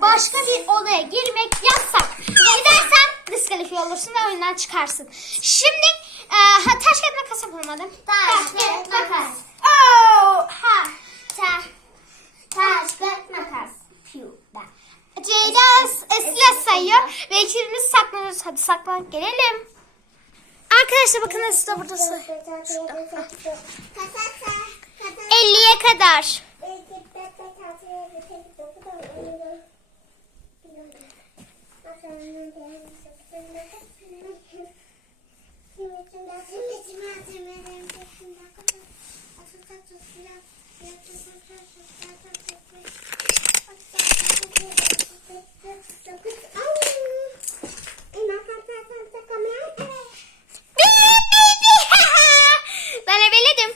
başka bir odaya girmek yasak. Gidersen diskalifiye olursun ve oyundan çıkarsın. Şimdi e, ha, taş kağıt makas yapalım hadi. Taş, kağıt, makas. Oh, ha. Ta, taş, kağıt, makas. Piu. Ceyda Esila sayıyor ve ikimiz saklanıyoruz. Hadi saklan gelelim. Arkadaşlar bakın Esila burada sayıyor. 50'ye kadar. Ben ebeledim.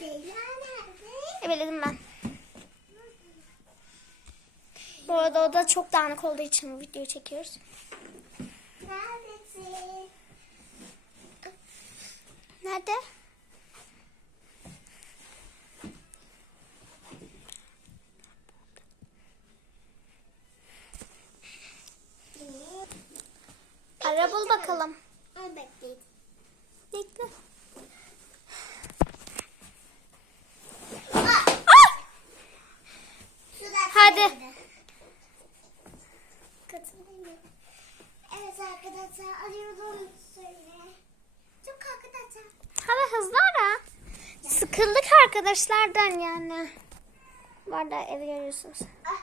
Ebeledim ben. Bu arada o da çok dağınık olduğu için bu videoyu çekiyoruz. Nerede? Ara bul bakalım. Bekle. Hadi. Evet arkadaşlar arıyorum söyle. Çok arkadaşlar. Hadi hızlı ara. Sıkıldık arkadaşlardan yani. Bu arada evi görüyorsunuz. Ah,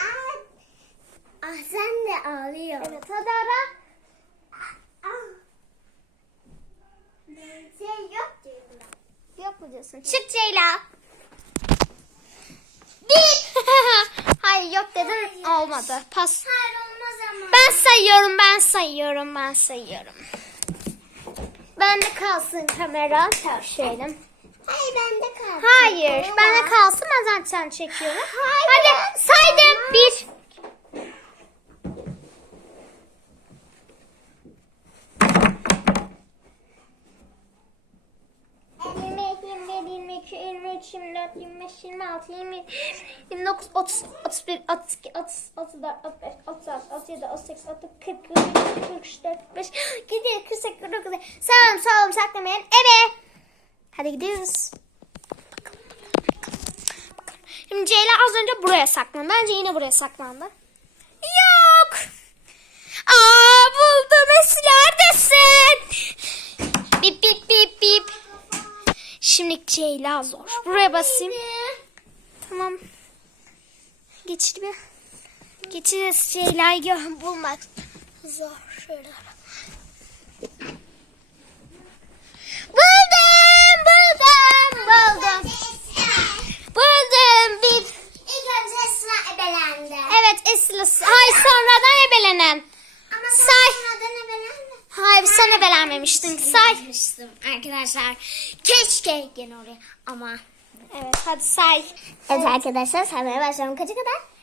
ah, ah sen de ağlıyor. Evet hadi ara. Ah. Bir şey yok diyorum. Yok mu diyorsun? Çık Ceyla. Bir. Hayır yok dedin olmadı. Pas. Hayır olmaz ama. Ben sayıyorum ben sayıyorum ben sayıyorum. Bende kalsın kamera. Şöyle. Hayır bende kalsın. Hayır bende kalsın ben zaten çekiyorum. Hadi saydım. Bir. Evet. 22, 23, 24, 25, 26, 27, 29, 30, 31, 32, 30, 34, 35, 36, 37, 38, 39, 40, 41, 43, 45, 47, 48, 49. Sağım solum saklamayın. Eve. Hadi gidiyoruz. Şimdi Ceyla az önce buraya saklandı. Bence yine buraya saklandı. Yok. Aa buldum. Esin neredesin? Bip bip bip bip. Şimdi Ceyla zor. Buraya basayım. Tamam. Geçir bir. Geçeceğiz Ceyla'yı bulmak. Zor. Şöyle. Buldum. Buldum. Buldum. Bir. İlk önce Esra ebelendi. Evet Esila. Hayır sonradan ebelenen. Ama Say. sen neden ebelendi? Hayır sen ebelenmemiştin. Say. Saymıştım arkadaşlar. Keşke gene oraya ama. Evet hadi say. Evet arkadaşlar saymaya başlayalım. Kaça kadar?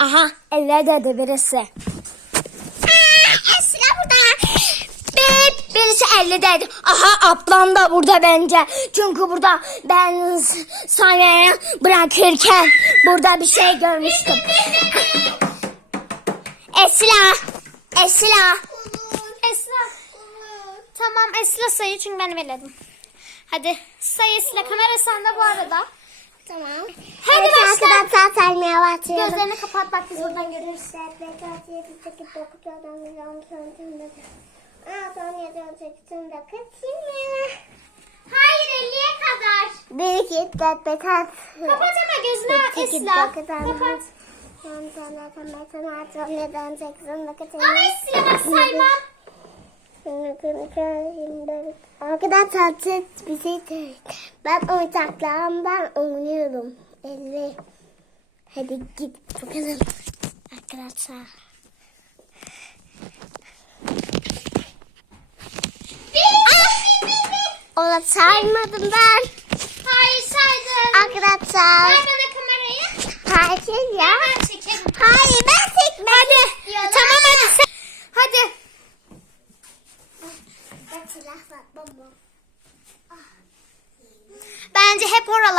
Aha ellerde de birisi. Esra burada. Bip birisi ellideydi. Aha ablam da burada bence. Çünkü burada ben s- saymaya bırakırken burada bir şey görmüştüm. Esra. Esra. Esra. Tamam Esra sayı çünkü ben ebeledim. Hadi say Esra. Kamera sende bu arada. Tamam. Hadi Evet, arkadaşlar saymaya başlayalım. Gözlerini kapat bak biz buradan görürüz. 4, 5, 6, 7, 8, 9, 10, 11, 12, 13, 14, 16, 17, 18, 19, 20. Hayır 50'ye kadar. 1, 2, 4, 5, 6. Kapat ama gözünü Esra. Kapat. Ama bak saymam. Arkadaşlar siz bizi ben oyuncaklarımdan oynuyorum. Elli. Hadi git bakalım arkadaşlar. Ola saymadım ben. Hayır saydım. Arkadaşlar. Ver bana kamerayı. Hayır ya. Hayır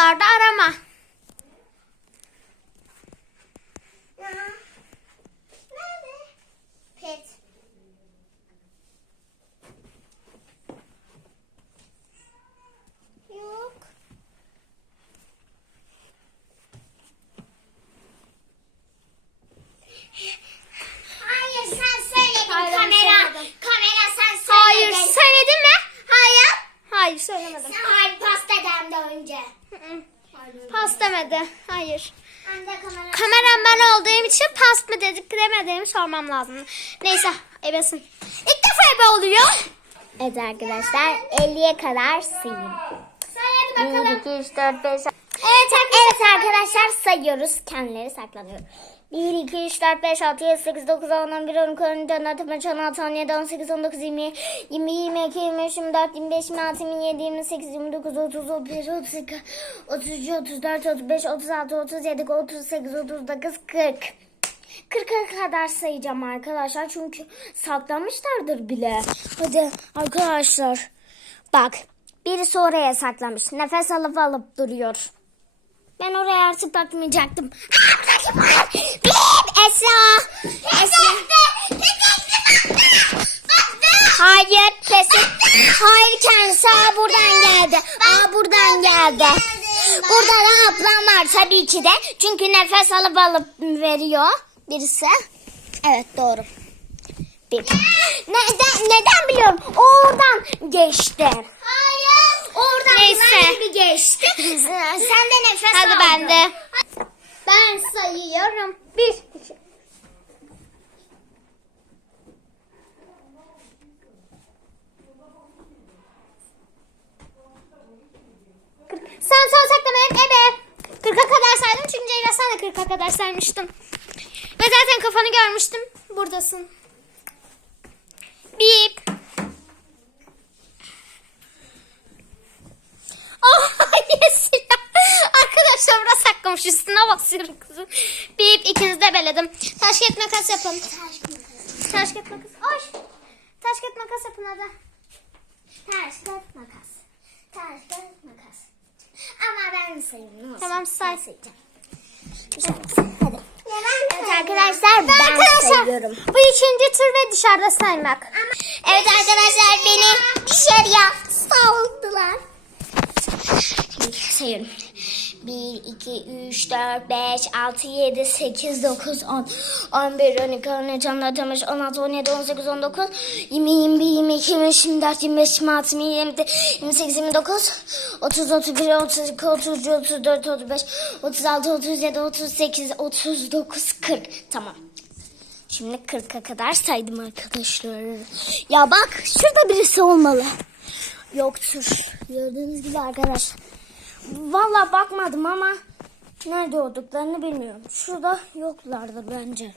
ada Hayır. Kamera. Kameram ben olduğum için pas mı dedik demediğimi sormam lazım. Neyse ebesin. İlk defa ebe oluyor. Evet arkadaşlar 50'ye kadar sayın. Söyledi 1, 2, 3, 4, 5, Evet Evet arkadaşlar sayıyoruz. Kendileri saklanıyor. 1, 2, 3, 4, 5, 6, 7, 8, 9, 10, 11, 12, 13, 14, 15, 16, 17, 18, 19, 20, 20, 22, 23, 24, 25, 26, 27, 28, 29, 30, 31, 32, 33, 34, 35, 36, 37, 38, 39, 40. 40'a kadar sayacağım arkadaşlar çünkü saklanmışlardır bile. Hadi arkadaşlar. Bak birisi oraya saklamış. Nefes alıp alıp duruyor. Ben oraya artık bakmayacaktım. Bir Esra. Esra. Hayır pes. Hayır kendisi aa, buradan geldi. Aa buradan geldi. Burada da ablam var tabii ki de. Çünkü nefes alıp alıp veriyor birisi. Evet doğru. Bir. Neden, neden biliyorum? O Oradan geçti. Hayır. Oradan Neyse. gibi geçti. Sen Hadi ben de. Ben sayıyorum. Bir. iki. Sen son saklamayan ebe. 40'a kadar saydım çünkü Ceyla sen de 40'a kadar saymıştım. Ve zaten kafanı görmüştüm. Buradasın. Bip. Oh yes. Arkadaşlar burası saklamış üstüne basıyorum kızım. Bip ikiniz de beledim. Taş kağıt makas yapın. Taş kağıt makas. Ay. Taş kağıt makas yapın hadi. Taş, kağıt, makas. Taş, kağıt, makas. Ama ben sayayım. Tamam, say. Ben? Hadi. Evet arkadaşlar ben arkadaşlar sayıyorum. bu ikinci tur ve dışarıda saymak. Evet arkadaşlar beni dışarıya saldılar. Şimdi sayıyorum. 1, 2, 3, 4, 5, 6, 7, 8, 9, 10, 11, 12, 13, 14, 15, 16, 17, 18, 19, 20, 21, 22, 23, 24, 25, 26, 27, 28, 29, 30, 31, 32, 33, 34, 35, 36, 37, 38, 39, 40. Tamam. Şimdi 40'a kadar saydım arkadaşlar. Ya bak şurada birisi olmalı. Yoktur. Gördüğünüz gibi arkadaşlar. Valla bakmadım ama nerede olduklarını bilmiyorum. Şurada yoklardı bence.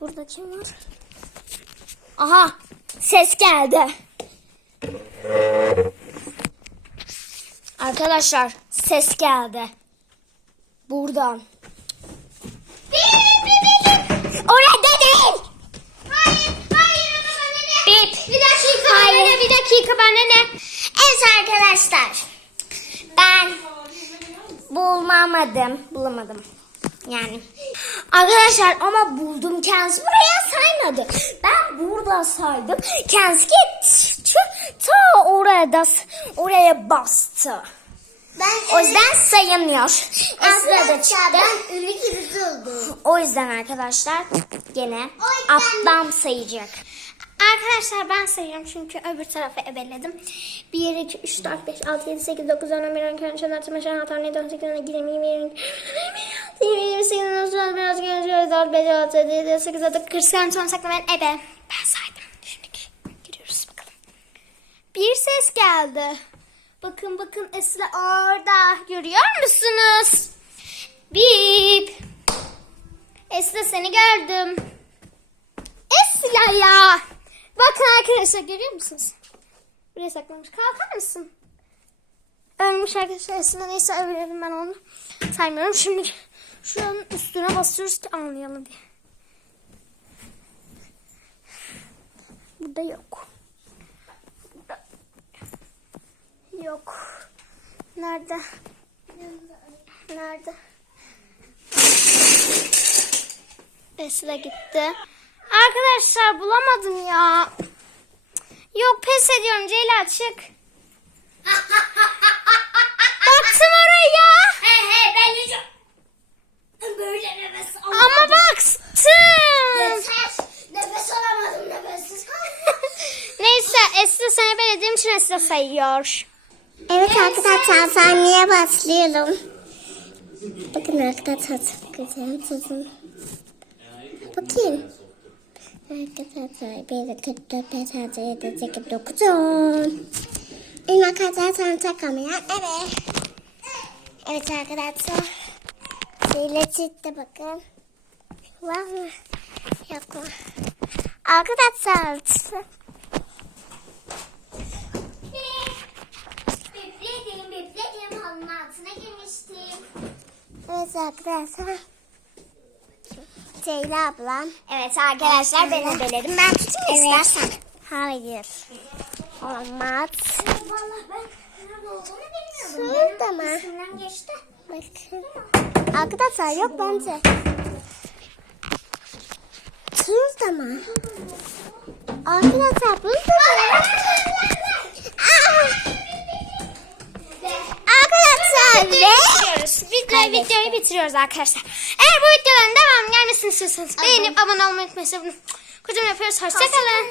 Burada kim var? Aha ses geldi. Arkadaşlar ses geldi. Buradan. Orada değil. Hayır, hayır? Bip. Bir dakika bana ne? Bir dakika bana ne? Evet arkadaşlar. Bulamadım. Bulamadım. Yani. Arkadaşlar ama buldum. Kendisi buraya saymadı. Ben burada saydım. Kendisi. Ta oraya, da, oraya bastı. Ben O yüzden sayılmıyor. Esra da çıktı. ben ünlü birisi oldum. O yüzden arkadaşlar gene ablam sayacak. Arkadaşlar ben sayıyorum çünkü öbür tarafı ebeledim. 1, 2, 3, 4, 5, 6, 7, 8, 9, 10, 11, 12, 13, 14, 15, 16, 17, 18, 19, 20, 20, 21, 20, 28, 29, 30, biraz genç, 4, 5, 6, 7, 7, 8, 9, 40, sen son saklamayan ebe. Ben saydım. Şimdi giriyoruz bakalım. Bir ses geldi. Bakın bakın Esra orada. Görüyor musunuz? Bip. Esra seni gördüm. Esra ya. Bakın arkadaşlar görüyor musunuz? Buraya saklamış. Kalkar mısın? Ölmüş arkadaşlar aslında neyse övüyorum ben onu. Saymıyorum. Şimdi şuranın üstüne basıyoruz ki anlayalım diye. Burada yok. Burada yok. Nerede? Nerede? Esra gitti. Arkadaşlar bulamadım ya. Yok pes ediyorum Ceyla çık. Baktım oraya. He he ben yiyeceğim. Böyle nefes Ama baktım. Yeter. Nefes alamadım nefessiz kaldım. Neyse Esra seni belediğim için Esra sayıyor. Evet arkadaşlar sahneye başlıyorum. Bakın arkadaşlar çok güzel tuzum. Bakayım. Arkadaşlar 1, 2, 4, 5, 6, 7, 8, 9, 10. İlk arkadaşlar takamayan evet. Evet arkadaşlar. Şeyle çıktı bakın. Var mı? Yok mu? Arkadaşlar. Bipledim bipledim halının altına girmiştim. Evet arkadaşlar. Ceyla ablam. Evet arkadaşlar ben ebeledim. Ben tutayım Evet. istersen. Hayır. Olmaz. Vallahi ben nerede olduğunu bilmiyorum. Şurada mı? Geçti. Bakın. Arkadaşlar yok bence. Şurada mı? Arkadaşlar mı? Aa! Arkadaşlar ve videoyu bitiriyoruz arkadaşlar. Eğer bu videoların devamı gelmesini istiyorsanız beğenip abone olmayı unutmayın. Kocaman yapıyoruz. Hoşçakalın.